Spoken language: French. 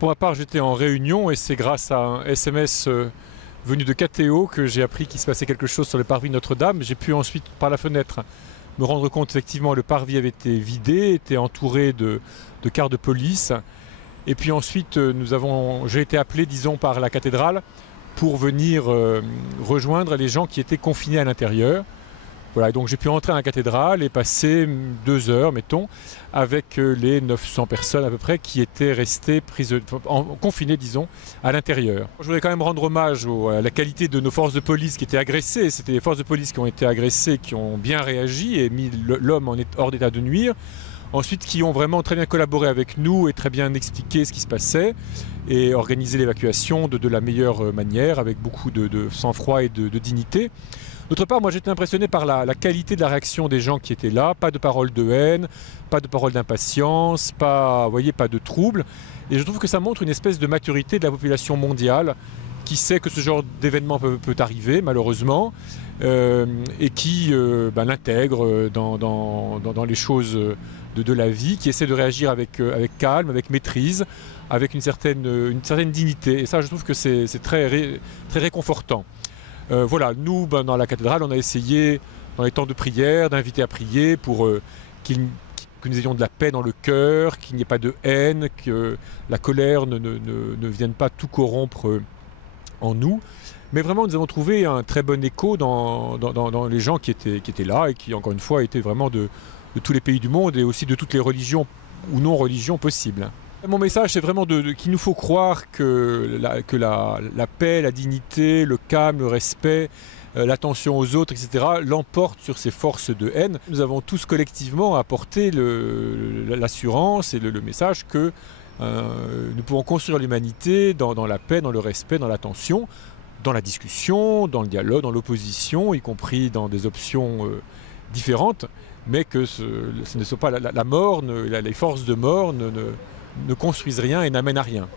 Pour ma part, j'étais en réunion et c'est grâce à un SMS venu de KTO que j'ai appris qu'il se passait quelque chose sur le parvis de Notre-Dame. J'ai pu ensuite, par la fenêtre, me rendre compte effectivement le parvis avait été vidé, était entouré de cars de police. Et puis ensuite, j'ai été appelé, disons, par la cathédrale pour venir rejoindre les gens qui étaient confinés à l'intérieur. Voilà, donc j'ai pu entrer à la cathédrale et passer 2 heures, mettons, avec les 900 personnes à peu près qui étaient restées confinées, disons, à l'intérieur. Je voudrais quand même rendre hommage à la qualité de nos forces de police qui étaient agressées. C'était les forces de police qui ont été agressées, qui ont bien réagi et mis l'homme hors d'état de nuire. Ensuite, qui ont vraiment très bien collaboré avec nous et très bien expliqué ce qui se passait et organisé l'évacuation de la meilleure manière, avec beaucoup de sang-froid et de dignité. D'autre part, moi j'étais impressionné par la qualité de la réaction des gens qui étaient là, pas de paroles de haine, pas de paroles d'impatience, pas de trouble. Et je trouve que ça montre une espèce de maturité de la population mondiale qui sait que ce genre d'événement peut arriver malheureusement et qui l'intègre dans les choses de la vie, qui essaie de réagir avec calme, avec maîtrise, avec une certaine dignité. Et ça, je trouve que c'est très réconfortant. Voilà, nous, dans la cathédrale, on a essayé, dans les temps de prière, d'inviter à prier pour que nous ayons de la paix dans le cœur, qu'il n'y ait pas de haine, que la colère ne vienne pas tout corrompre en nous. Mais vraiment, nous avons trouvé un très bon écho dans les gens qui étaient là et qui, encore une fois, étaient vraiment de tous les pays du monde et aussi de toutes les religions ou non-religions possibles. Mon message, c'est vraiment qu'il nous faut croire que la paix, la dignité, le calme, le respect, l'attention aux autres, etc., l'emportent sur ces forces de haine. Nous avons tous collectivement apporté l'assurance et le message que nous pouvons construire l'humanité dans la paix, dans le respect, dans l'attention, dans la discussion, dans le dialogue, dans l'opposition, y compris dans des options différentes, mais que ce ne soit pas la mort, les forces de mort ne construisent rien et n'amènent à rien.